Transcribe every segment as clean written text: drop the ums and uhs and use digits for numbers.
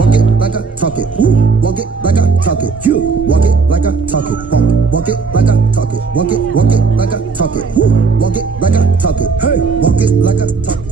Walk it like I talk it. Woo. Walk it like I talk it. You walk it like I talk it. Walk it like I talk it. Walk it like I talk it. Woo. Walk it like I talk it. Hey, walk it like I talk it.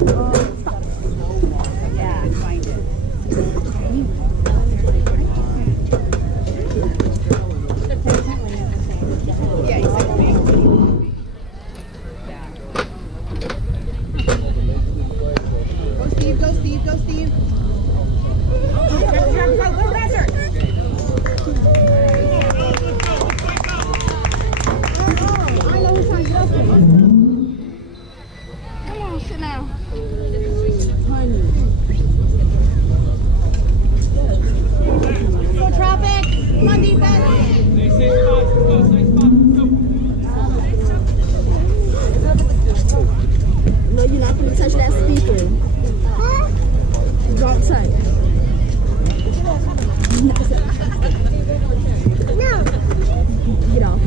Yeah, find it. Yeah, exactly. Go Steve, go Steve, go Steve. Go Razor. I know who's trying to get up there. Come on, sit down. Go traffic. Come on, defense. No, you're not going to touch that speaker. Don't touch. No. Get off.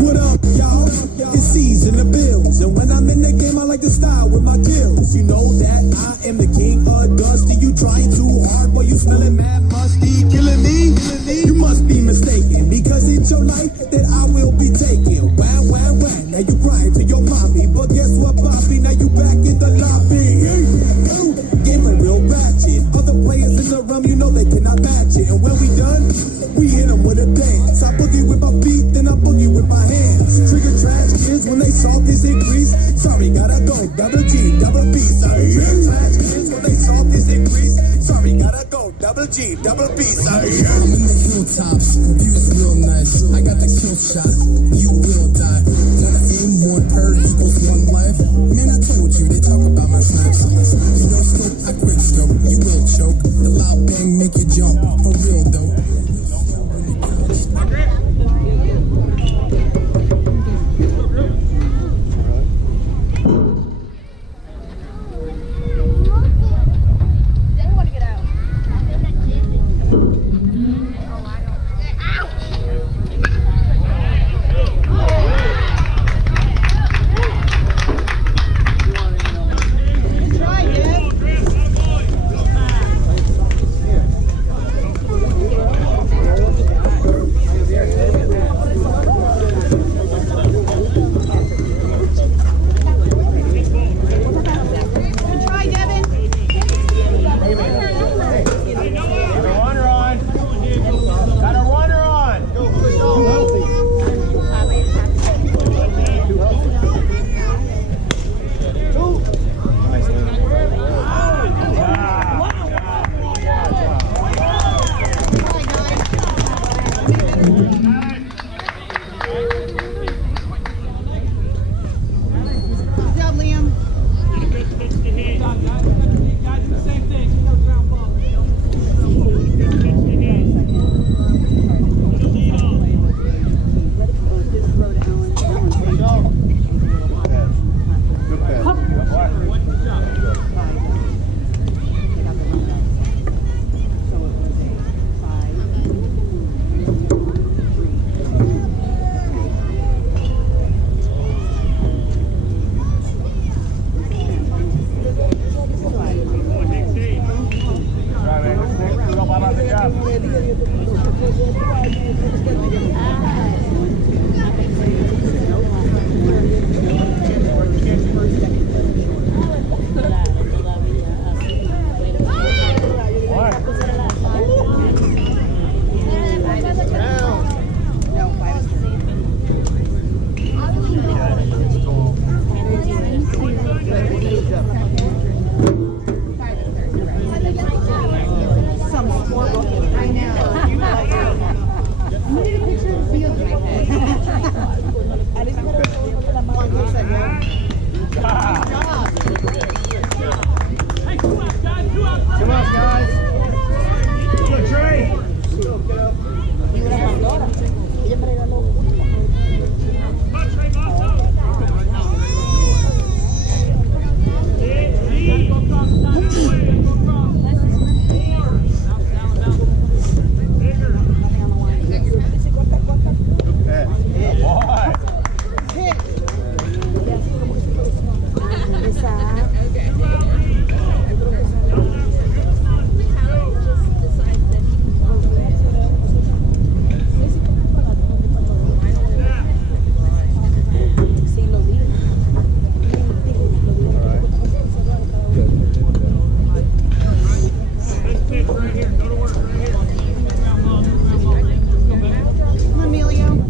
What up, y'all? It's season the bills, and when I'm in the game, I like to style with my kills. You know that I am the king of dusty. You trying too hard, but you smelling mad musty. Killing me? You must be mistaken, because it's your life that I will be taking. Wham, wham, wham. Now you crying to your mommy, but guess what, Bobby? Now you back in the lobby. Game a real ratchet. Other players in the room, you know they cannot match it. And when we done, we hit them with a dance. I boogie with my feet, then I boogie with my hands. Trigger trash kids when they saw this increase. Sorry, gotta go. Double G, double B. Sorry, trigger trash kids when they saw this increase. Sorry, gotta go. Double G, double B. Sorry. I'm in the hilltops, views real nice. I got the kill shot, you will die. When I aim one per equals one life. Man, I told you, they talk about my snaps. You don't scope, I quick scope, you will choke. The loud bang make you jump, for real though. Come on, Emilio.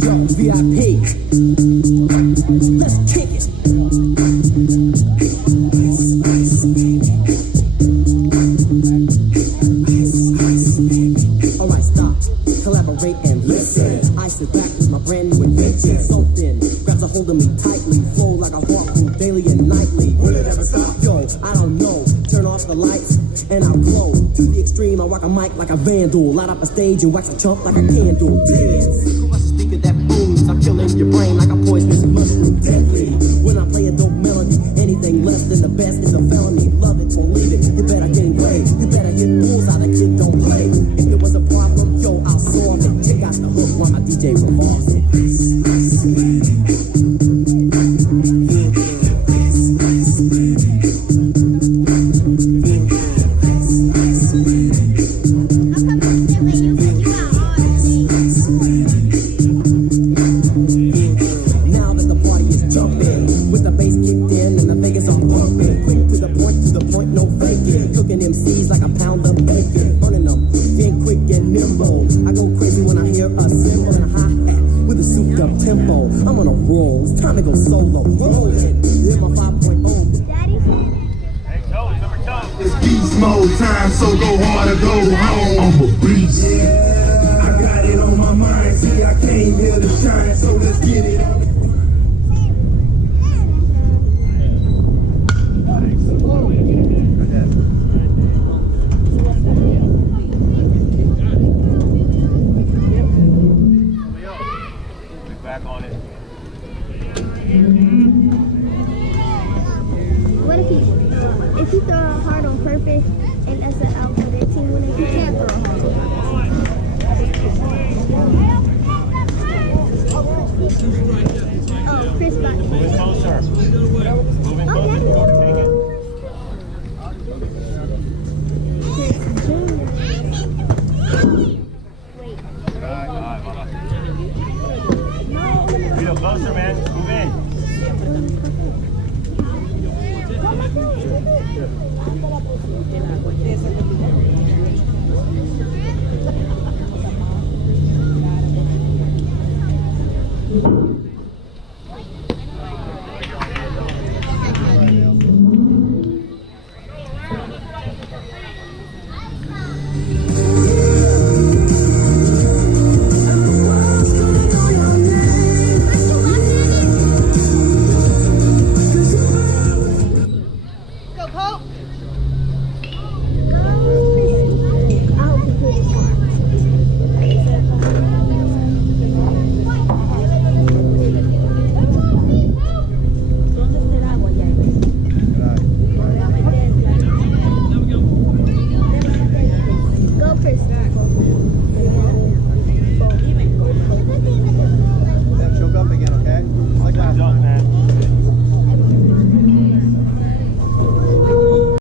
Yo, VIP. Let's kick it. Alright, stop, collaborate and listen. I sit back with my brand new invention. Something grabs a hold of me tightly, flow like a harpoon daily and nightly. Will it ever stop? Yo, I don't know. Turn off the lights and I'll glow. To the extreme, I rock a mic like a vandal. Light up a stage and wax a chump like a candle. Dance. Crush a speaker that booms. I'm killing your brain like a poisonous mushroom. Deadly. When I play a dope melody, anything less than the best is a